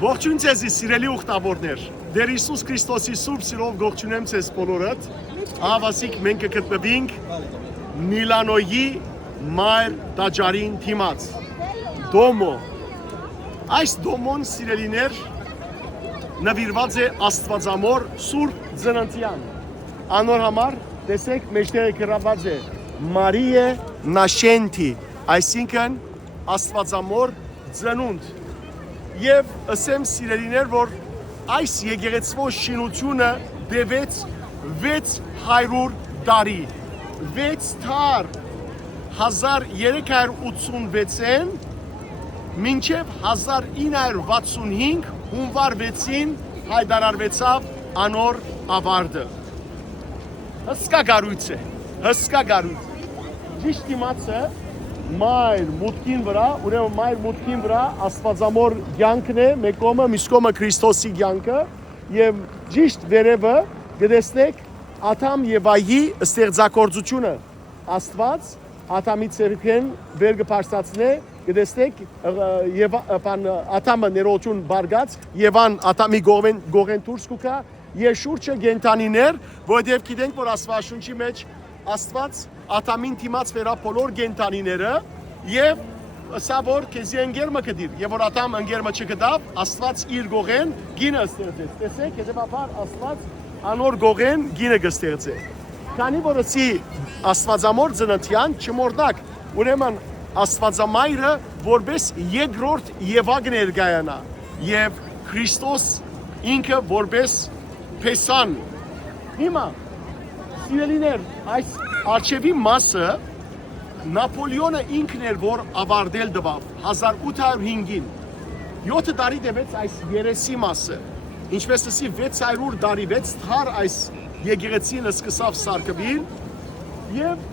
Ողջույն ձեզ սիրելի ուխտավորներ, Տեր Հիսուս Քրիստոսի սուրբ սիրով ողջունեմ ձեզ բոլորդ, ավասիկ մենք կգտնվենք Միլանոյի մայր տաճարին դիմաց, Դոմո, այս Դոմոն սիրելիներ նվիրված է Աստվածամոր Սուրբ Ծննդյան, անոր համար տեսեք մեջտեղը գրված է Մարիե Նաշենտի, այսինքն Աստվածամոր ծնունդ Եվ ասեմ սիրելիներ, որ այս եկեղեցվո շինությունը դեվեց 600 տարի, 6 թար 1386-ին մինչև 1965 հունվար 6-ին հայտարարվեցավ անոր ավարտը։ Հսկա գարույց է, հսկա գարույց։ Ճիշտ իմացը մայր մուտքին վրա, ուրեմն մայր մուտքին վրա Աստվածամոր կյանքն է, մեկ կողմը, մյուս կողմը Քրիստոսի կյանքը, եւ ճիշտ վերևը գտեսնեք Ադամ եւ Ավայի ստեղծագործությունը։ Աստված Ադամի ցերքեն վեր կփարսացնե, գտեսնեք եւ Ադամը ներողություն բարգած, Եվան Ադամի գողեն դուրս կուքա, եւ շուրջը գենտանիներ, որովհետեւ գիտենք, որ Աստվածաշունչի մեջ Աստված Ադամին դիմաց վերապոլոր գենտանիները եւ սա որ քեզի ընկերմը կդիր եւ որ Ադամ ընկերմը չգտավ Աստված իր գողեն գինը ստեղծեց տեսեք հետեւաբար Աստված անոր գողեն գինը կստեղծե քանի որ ասի Աստվածամոր ծննդյան չմորդակ ուրեմն Աստվածամայրը որպես երկրորդ Եվագ ներկայանա եւ Քրիստոս ինքը որպես Փեսան հիմա Սիրելիներ, այս արջևի մասը Նապոլեոնը ինքն էր, որ ավարտել տվավ 1805-ին 7 տարի տևեց այս երեսի մասը ինչպես ասի 600 տարի 6 թար այս եկեղեցին սկսավ սարքվել եւ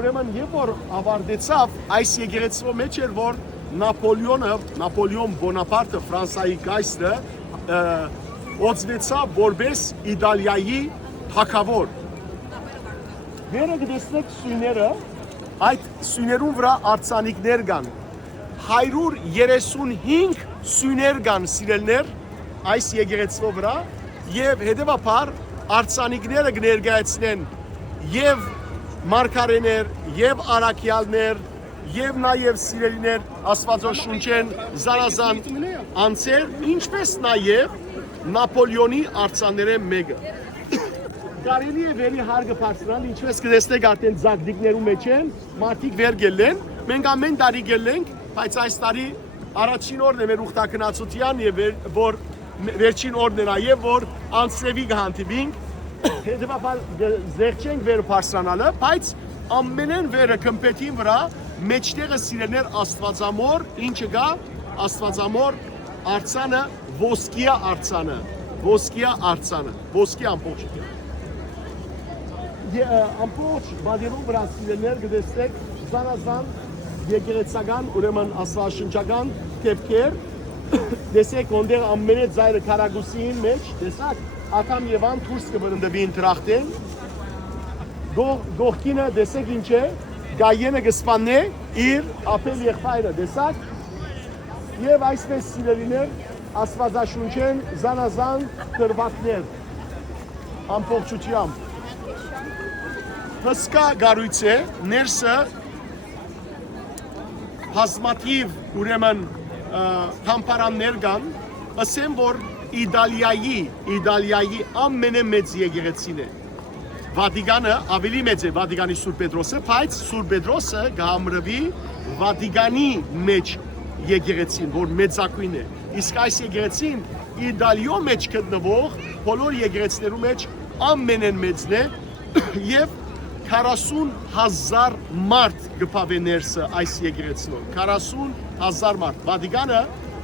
ուրեմն երբ որ ավարտեցավ այս եկեղեցու մեջ էր որ Նապոլեոն Բոնապարտը Ֆրանսիայի կայսրը օծվեցավ որպես Իտալիայի թագավոր Վերը գտեսնեք սույները, այդ սույներուն վրա արձանիկներ կան, 135 սույներ կան սիրելներ այս եկեղեցվո վրա և հետևաբար արձանիկները կներկայացնեն և մարգարեներ, և առաքյալներ, և նաև սիրելիներ Աստվածաշունչեն զանազան անձեր, ինչպես նաև Նապոլեոնի արձանները մեկը Կարելի է վերի հարգը պարծրանալ, ինչպես կտեսնեք արդեն զագդիկներու մեջ են, մարդիկ վեր գելեն, մենք ամեն տարի գելենք, բայց այս տարի առաջին օրն է մեր ուխտակնացության և որ վերջին օրն է նաև, որ անցրևի կհանդիպինք, հետևաբար զեղչենք վերը պարծրանալը, բայց ամենեն վերը կմպետին վրա մեջտեղը սիրելներ Աստվածամոր, ինչը կա Աստվածամոր արձանը, ոսկիա արձանը, ոսկի ամբողջ ամբողջ բادرում վրա սիրելներ գտեսնեք զանազան եկեղեցական ուրեմն աստվածաշնչական թեփքեր տեսեք ոնդեր ամենը ծայրը քարագուսին մեջ տեսակ Ադամ եւ Ավան դուրս կբրնդվին տրախտեն գողքինը տեսեք ինչ է գայենը կսպաննե իր ապել եղբայրը տեսակ եւ այսպես սիրելիներ աստվածաշունչեն զանազան քրվակներ ամբողջությամբ Հսկա գարույց է, ներսը հազմաթիվ ուրեմն թամպարաններ կան, ասեմ, որ Իտալիայի ամենամեծ եկեղեցին է։ Վատիկանը ավելի մեծ է Վատիկանի Սուրբ Պետրոսը, բայց Սուրբ Պետրոսը կհամրվի Վատիկանի մեջ եկեղեցին, որ մեծակույն է։ Իսկ այս եկեղեցին Իտալիո մեջ գտնվող բոլոր եկեղեցիներու մեջ ամենեն մեծն է եւ 40,000 մարդ գպավ է ներսը այս եկեղեցնով, 40,000 մարդ, Վատիկանը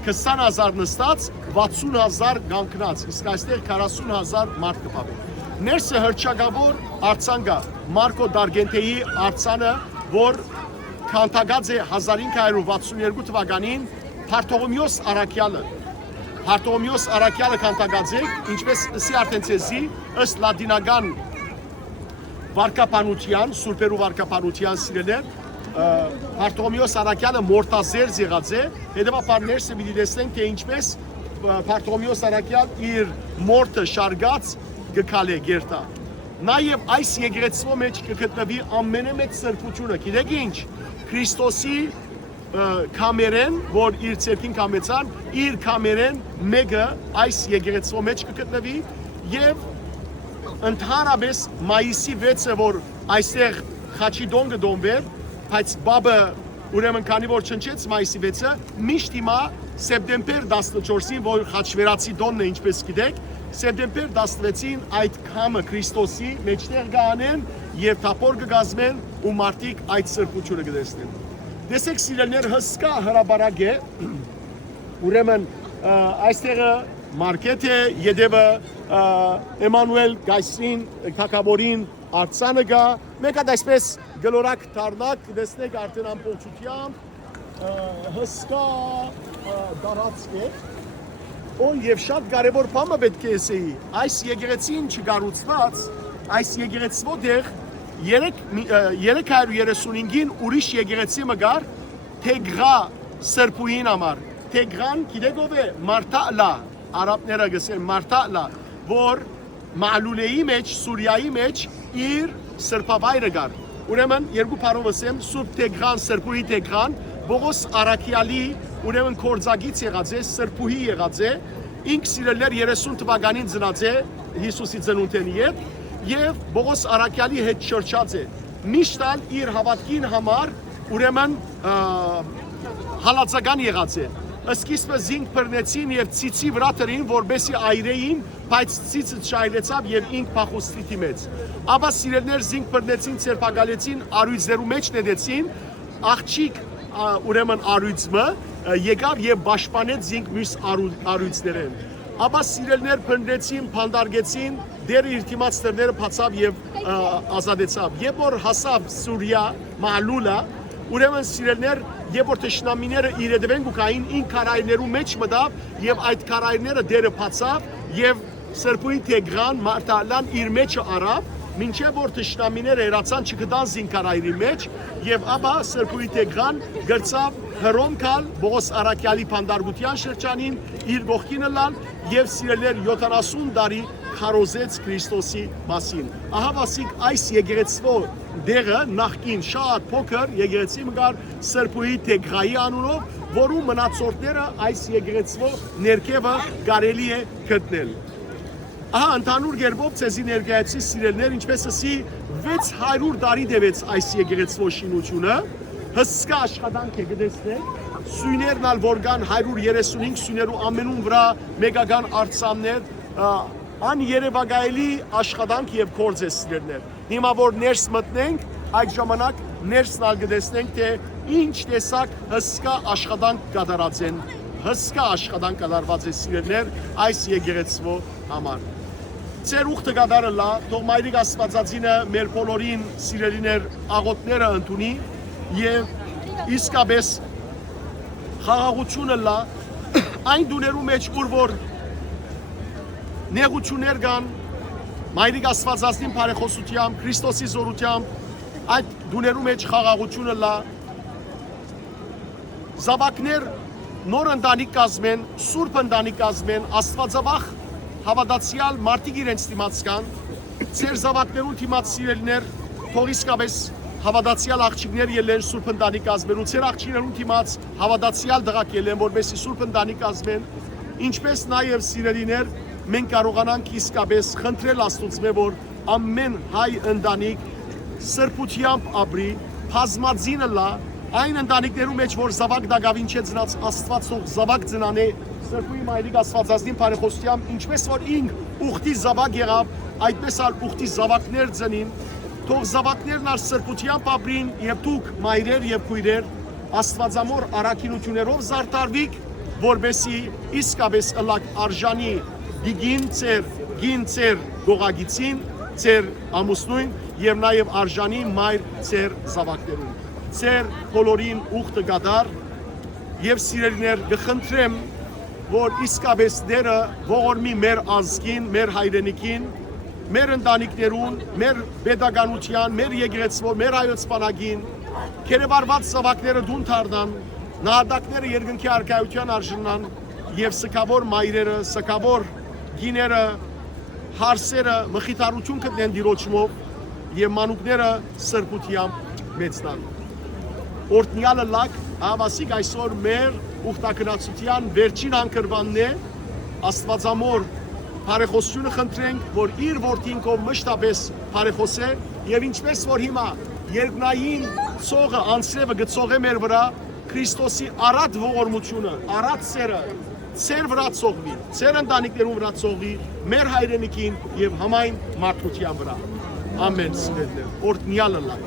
20,000 նստած, 60,000 գանքնած, իսկ այստեղ 40,000 մարդ գպավ է։ Ներսը հրճագավոր արձան կա, Մարկո Դարգենտեի արձանը, որ քանդակած է 1562 թվականին Հարտողոմեոս առաքյալը քանդակած է, ինչպես սի արդեն ցեզի, ըստ լատինական վարկապանության, սուրբերու վարկապանության սիրելներ, Հարտողոմեոս առաքյալը մորտազերծ եղած է, հետևաբար ներսը պիտի տեսնենք, թե ինչպես Բարթոմեոս Արաքյալ իր մորթը շարգած գկալե գերտա։ Նաև այս եկեղեցու մեջ կգտնվի ամենամեծ սրբությունը, գիտեք ինչ, Քրիստոսի կամերեն, որ իր ցերքին կամեցան, իր կամերեն մեկը այս եկեղեցու մեջ կգտնվի եւ ընդհանրապես մայիսի 6-ը, որ այստեղ խաչի դոն կդոնվեր, բայց բաբը ուրեմն քանի որ չնչեց մայիսի 6-ը, միշտ հիմա սեպտեմբեր 14-ին, որ խաչվերացի դոնն է, ինչպես գիտեք, սեպտեմբեր 16-ին այդ կամը Քրիստոսի մեջտեղ գանեն եւ թափոր կգազմեն ու մարդիկ այդ սրբությունը կտեսնեն։ Տեսեք սիրելիներ, հսկա հրաբարակ է, ուրեմն այստեղը մարքետ է, յետևը Էմանուել Գայսրին, թագավորին արձանը գա, մեկ հատ այսպես գլորակ դառնակ, տեսնեք արդեն ամբողջությամբ հսկա դարածք է, եւ շատ կարևոր բանը պետք է ասեի, այս եկեղեցին չգառուցված, այս եկեղեցու դեղ 335-ին ուրիշ եկեղեցի մգար Թեգրա սրբուհին համար։ Թեգրան գիտեք ով է, Մարտալա, արաբները գսեն Մարտալա, որ Մալուլեի մեջ, Սուրիայի մեջ իր սրբավայրը գար։ Ուրեմն երկու բառով ասեմ, Սուրբ Թեգրան, սրբուհի Թեգրան, Բողոս Արաքյալի ուրեմն կորձագից եղած է, սրբուհի եղած է, ինք սիրելներ 30 թվականին ծնած է Հիսուսի ծնունդին եւ Բողոս Արաքյալի հետ շրջած է։ Միշտ իր հավատքին համար ուրեմն հալածական եղած է։ Սկիզբը զինք բռնեցին եւ ցիցի վրա դրին, որբեսի այրեին, բայց ցիցը չայրեցավ եւ ինք փախուստի դիմեց։ Ապա սիրելներ զինք բռնեցին, ցերպակալեցին, արույցներու մեջ նետեցին, աղջիկ ուրեմն արույցը եկավ եւ պաշտպանեց զինք մյուս արույցներեն։ Ապա սիրելներ բռնեցին, փանդարգեցին, դեր իր դիմաց դերները բացավ եւ ազատեցավ։ Երբ որ հասավ Սուրիա, Մալուլա, ուրեմն սիրելներ, երբ որ թշնամիները իրեդվեն գուկային ինք քարայրներու մեջ մտավ եւ այդ քարայրները դերը բացավ եւ սրբուհի Թեգրան Մարտալան իր մեջը արավ, մինչեւ որ թշնամիները հրացան չգտան զինքարայրի մեջ եւ ապա սրբուհի Թեգրան գրծավ հռոմքալ Բողոս Արաքյալի փանդարգության շրջանին իր ողքինը լան եւ սիրելներ 70 տարի քարոզեց Քրիստոսի մասին։ Ահա վասիկ այս եկեղեցու դերը նախքին շատ փոքր եկեղեցի մգար սրբուհի Թեգրայի անունով, որու մնացորդները այս եկեղեցու ներքևը կարելի է գտնել։ Ահա ընդհանուր գերբով ցեզի ներկայացի սիրելներ, ինչպես ասի 600 տարի դեվեց այս եկեղեցու շինությունը, հսկա աշխատանք է գտեսնել, սույներն ալ որ կան 135 սույներու ամենուն վրա մեգական արձաններ, աներևակայելի աշխատանք եւ գործ է սիրելներ։ Հիմա որ ներս մտնենք, այդ ժամանակ ներսն ալ գտեսնենք, թե ինչ տեսակ հսկա աշխատանք կատարած են, հսկա աշխատանք կատարված է սիրելներ այս եկեղեցու համար։ Ձեր ուխտը կատարը լա, թող Մայրիկ Աստվածածինը մեր բոլորին սիրելիներ աղոթները ընդունի եւ իսկապես խաղաղությունը լա այն դուներու մեջ, ուր որ նեղություններ կան, Մայրիկ Աստվածածին բարեխոսությամբ, Քրիստոսի զորությամբ, այդ դուներու մեջ խաղաղությունը լա, զավակներ նոր ընտանիք կազմեն, սուրբ ընտանիք կազմեն, Աստվածավախ հավատացյալ մարդիկ իրենց դիմաց կան, ձեր զավակներուն դիմաց սիրելիներ, թող իսկապես հավատացյալ աղջիկներ ելեն սուրբ ընտանիք կազմելու, ձեր աղջիկներուն դիմաց հավատացյալ դղակ ելեն, որպեսզի սուրբ ընտանիք կազմեն, ինչպես նաև սիրելիներ, մենք կարողանանք իսկապես խնդրել Աստծո, որ ամեն հայ ընտանիք սրբությամբ ապրի, բազմածինը լա, այն ընտանիքներու մեջ, որ զավակ դակավին չէ ծնած, Աստված թող զավակ ծնանե, Սրբուհի Մայրիկ Աստվածածին բարեխոսությամբ, ինչպես որ ինք ուխտի զավակ եղավ, այդպես ալ ուխտի զավակներ ծնին, թող զավակներն ալ սրբությամբ ապրին եւ դուք մայրեր եւ քույրեր Աստվածամոր առաքինություններով զարդարվիք, որբեսի իսկապես ըլակ արժանի գին ծեր գողագիցին, ծեր ամուսնույն եւ նաեւ արժանի մայր ծեր զավակներուն։ Ծեր բոլորին ուխտը գադար եւ սիրելիներ գխնդրեմ, որ իսկապես դերը ողորմի մեր ազգին, մեր հայրենիքին, մեր ընտանիքներուն, մեր pedagogian, մեր եկեղեցու, մեր հայոց բանակին, կերևարված զավակները դուն դառնան, նահատակները երկնքի արքայության արժանան եւ սքավոր մայրերը, սքավոր գիները, հարսերը մխիթարություն կտնեն դիրոճմով եւ մանուկները սրբությամբ մեծնան։ Օրտնյալը լակ ավասիկ այսօր մեր ուխտակրացության վերջին անկրվանն է, Աստվածամոր բարեխոսությունը խնդրենք, որ իր որդին կողմ մշտապես բարեխոսե եւ ինչպես որ հիմա երկնային ցողը անձրևը գծող է մեր վրա, Քրիստոսի առատ ողորմությունը, առատ սերը ծեր վրա ցողվի, ծեր ընտանիքներուն վրա ցողվի, մեր հայրենիքին եւ համայն մարդկության վրա։ Ամեն սիրելիներ, օրտնյալը լավ։